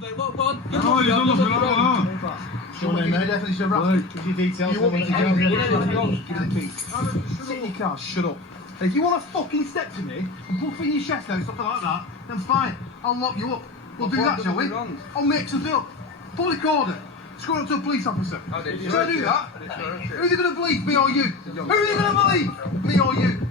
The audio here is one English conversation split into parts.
No, you've done nothing wrong. Sure, mate, definitely should have wrapped. Give your details. You want me to go? Give it the key. Sit in your car, shut up. And if you want to fucking step to me and puff in your chest and something like that, then fine. I'll lock you up. We'll do that, shall we? I'll mix us up. Public order. Screw up to a police officer. Should I do that? Who are they going to believe, me or you? Who are they going to believe, me or you?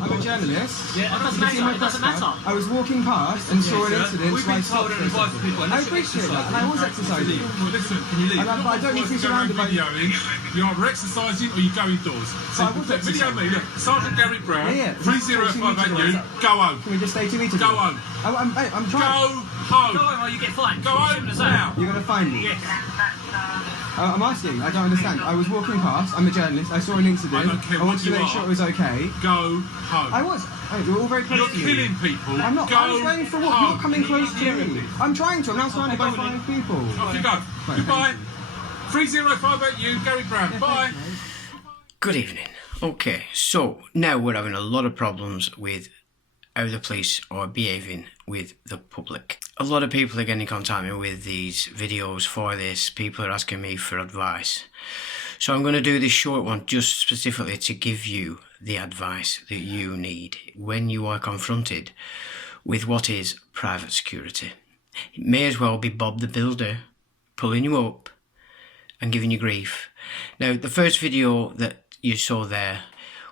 I'm a journalist. Yeah, it doesn't matter. I was walking past and saw an incident. We've been told and advised people. I appreciate that, and I was exercising. Well, listen, can you leave? And I don't need to be surrounded by videoing. You're either exercising or you go indoors. So I was video exercising. me. Look, Sergeant Gary Brown, Yeah, 305 go home. Can we just stay 2 meters? Go home. I'm Go trying. home. Go home or you get fined. Go home now. You're gonna find me. Yes. I'm asking. I don't understand. I was walking past. I'm a journalist. I saw an incident. I don't care I wanted what to you make sure are. it was okay. Go home. I was. We're all very close You're to me. killing people. I'm not. Go I was going for a walk. home. You're coming close to me. I'm trying to. I'm now surrounded by 5 people. Off you go. Right, Goodbye. 3058 Gary Brown. Bye. Good evening. Okay, so now we're having a lot of problems with how the police are behaving with the public. A lot of people are getting in contact with me with these videos for this. People are asking me for advice. So I'm going to do this short one just specifically to give you the advice that you need when you are confronted with what is private security. It may as well be Bob the Builder pulling you up and giving you grief. Now, the first video that you saw there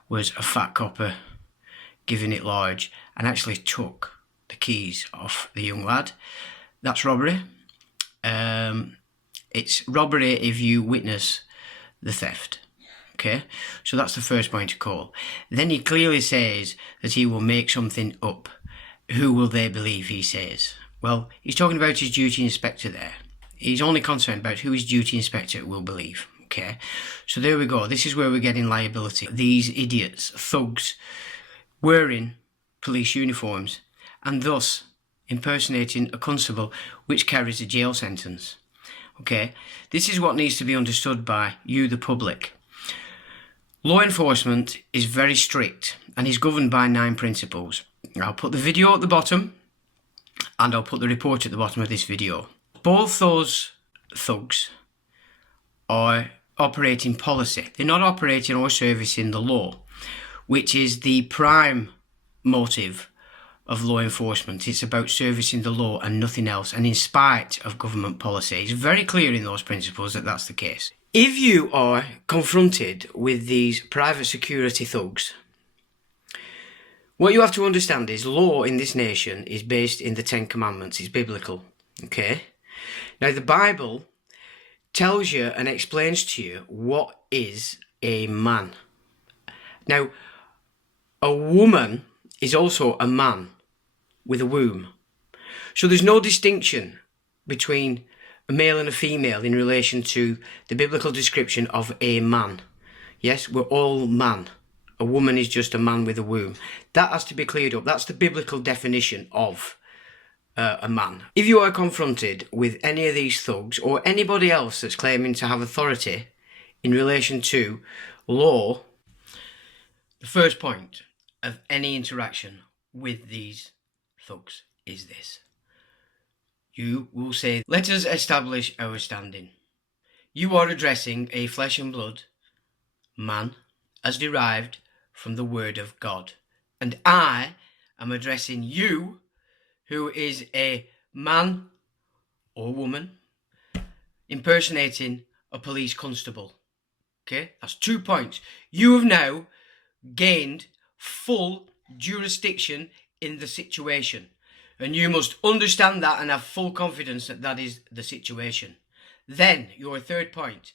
was a fat copper giving it large and actually took the keys off the young lad. That's robbery. It's robbery if you witness the theft. Okay, so that's the first point of call. Then he clearly says that he will make something up. Who will they believe, he says? Well, he's talking about his duty inspector there. He's only concerned about who his duty inspector will believe. Okay, so there we go. This is where we're getting liability. These idiots, thugs, wearing police uniforms and thus impersonating a constable which carries a jail sentence. Okay, this is what needs to be understood by you, the public. Law enforcement is very strict and is governed by 9 principles. I'll put the video at the bottom and I'll put the report at the bottom of this video. Both those thugs are operating policy. They're not operating or servicing the law, which is the prime motive of law enforcement. It's about servicing the law and nothing else, and in spite of government policy. It's very clear in those principles that that's the case. If you are confronted with these private security thugs, what you have to understand is law in this nation is based in the 10 Commandments. It's biblical, okay? Now, the Bible tells you and explains to you what is a man. Now, a woman is also a man with a womb. So there's no distinction between a male and a female in relation to the biblical description of a man. Yes, we're all man. A woman is just a man with a womb. That has to be cleared up. That's the biblical definition of a man. If you are confronted with any of these thugs or anybody else that's claiming to have authority in relation to law, the first point of any interaction with these thugs is this. You will say, let us establish our standing. You are addressing a flesh and blood man as derived from the word of God. And I am addressing you, who is a man or woman impersonating a police constable. Okay, that's 2 points. You have now gained full jurisdiction in the situation, and you must understand that and have full confidence that that is the situation. Then, your third point,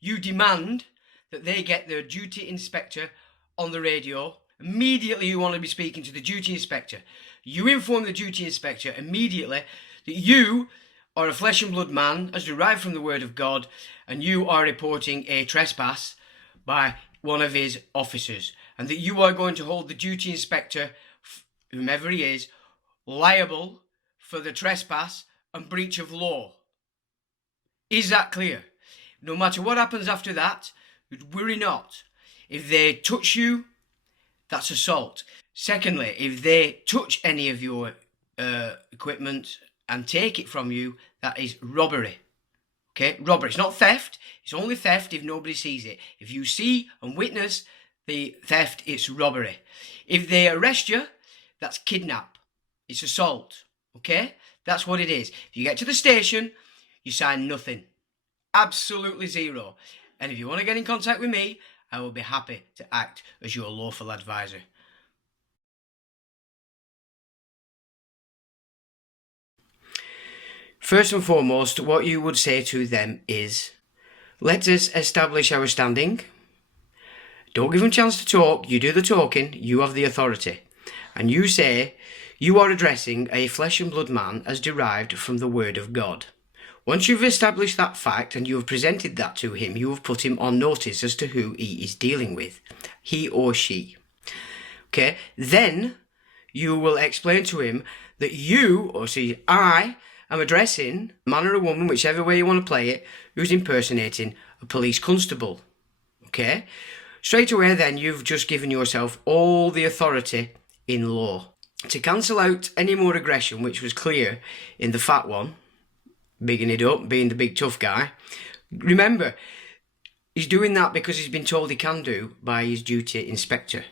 you demand that they get their duty inspector on the radio. Immediately you want to be speaking to the duty inspector. You inform the duty inspector immediately that you are a flesh and blood man as derived from the word of God, and you are reporting a trespass by one of his officers, and that you are going to hold the duty inspector, whomever he is, liable for the trespass and breach of law. Is that clear? No matter what happens after that, worry not. If they touch you, that's assault. Secondly, if they touch any of your equipment and take it from you, that is robbery. Okay, robbery. It's not theft. It's only theft if nobody sees it. If you see and witness the theft, it's robbery. If they arrest you, that's kidnap. It's assault. Okay, that's what it is. If you get to the station, you sign nothing. Absolutely zero. And if you want to get in contact with me, I will be happy to act as your lawful advisor. First and foremost, what you would say to them is, let us establish our standing. Don't give them a chance to talk. You do the talking. You have the authority. And you say, you are addressing a flesh and blood man as derived from the word of God. Once you've established that fact and you have presented that to him, you have put him on notice as to who he is dealing with, he or she. Okay, then you will explain to him that you, or see, I am addressing a man or a woman, whichever way you want to play it, who's impersonating a police constable. Okay, straight away then you've just given yourself all the authority in law. To cancel out any more aggression, which was clear in the fat one, bigging it up, being the big tough guy. Remember, he's doing that because he's been told he can do by his duty inspector.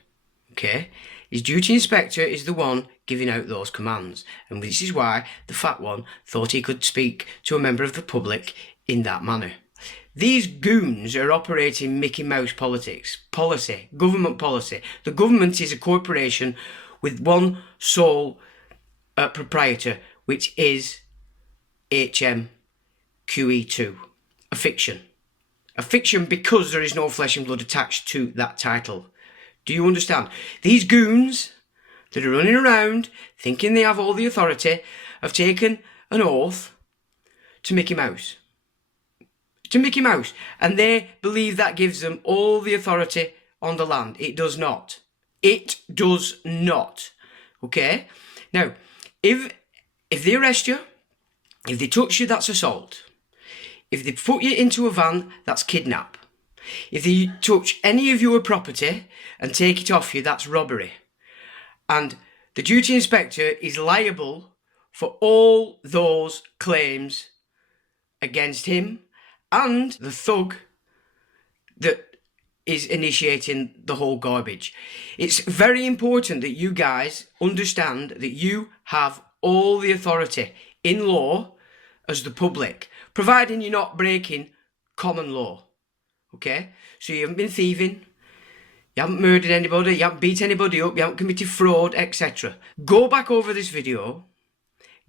Okay? His duty inspector is the one giving out those commands. And this is why the fat one thought he could speak to a member of the public in that manner. These goons are operating Mickey Mouse politics, policy, government policy. The government is a corporation with one sole proprietor, which is HMQE2, a fiction. A fiction because there is no flesh and blood attached to that title. Do you understand? These goons that are running around thinking they have all the authority have taken an oath to Mickey Mouse. To Mickey Mouse. And they believe that gives them all the authority on the land. It does not. It does not. Okay? Now, if they arrest you, if they touch you, that's assault. If they put you into a van, that's kidnap. If they touch any of your property and take it off you, that's robbery. And the duty inspector is liable for all those claims against him and the thug that is initiating the whole garbage. It's very important that you guys understand that you have all the authority in law as the public, providing you're not breaking common law. Okay? So you haven't been thieving, you haven't murdered anybody, you haven't beat anybody up, you haven't committed fraud, etc. Go back over this video,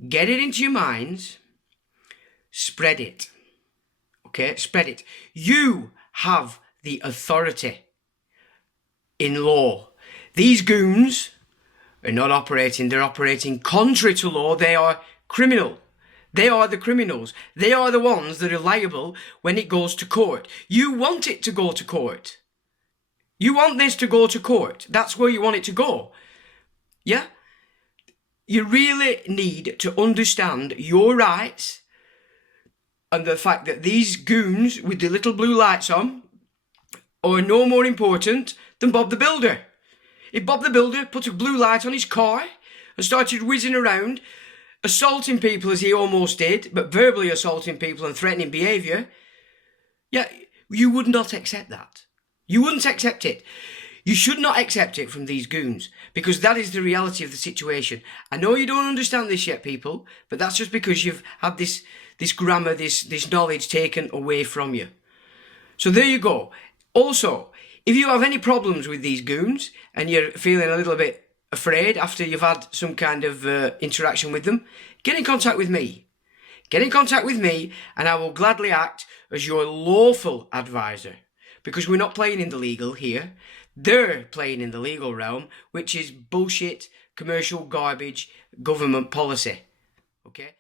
get it into your minds, spread it. Okay? Spread it. You have the authority in law. These goons are not operating, they're operating contrary to law. They are criminal. They are the criminals. They are the ones that are liable when it goes to court. You want it to go to court. You want this to go to court. That's where you want it to go. Yeah? You really need to understand your rights and the fact that these goons with the little blue lights on are no more important than Bob the Builder. If Bob the Builder put a blue light on his car and started whizzing around, assaulting people as he almost did, but verbally assaulting people and threatening behaviour, yeah, you would not accept that. You wouldn't accept it. You should not accept it from these goons, because that is the reality of the situation. I know you don't understand this yet, people, but that's just because you've had this grammar, this knowledge taken away from you. So there you go. Also, if you have any problems with these goons and you're feeling a little bit afraid after you've had some kind of interaction with them, get in contact with me. Get in contact with me and I will gladly act as your lawful advisor, because we're not playing in the legal here. They're playing in the legal realm, which is bullshit, commercial garbage, government policy. Okay?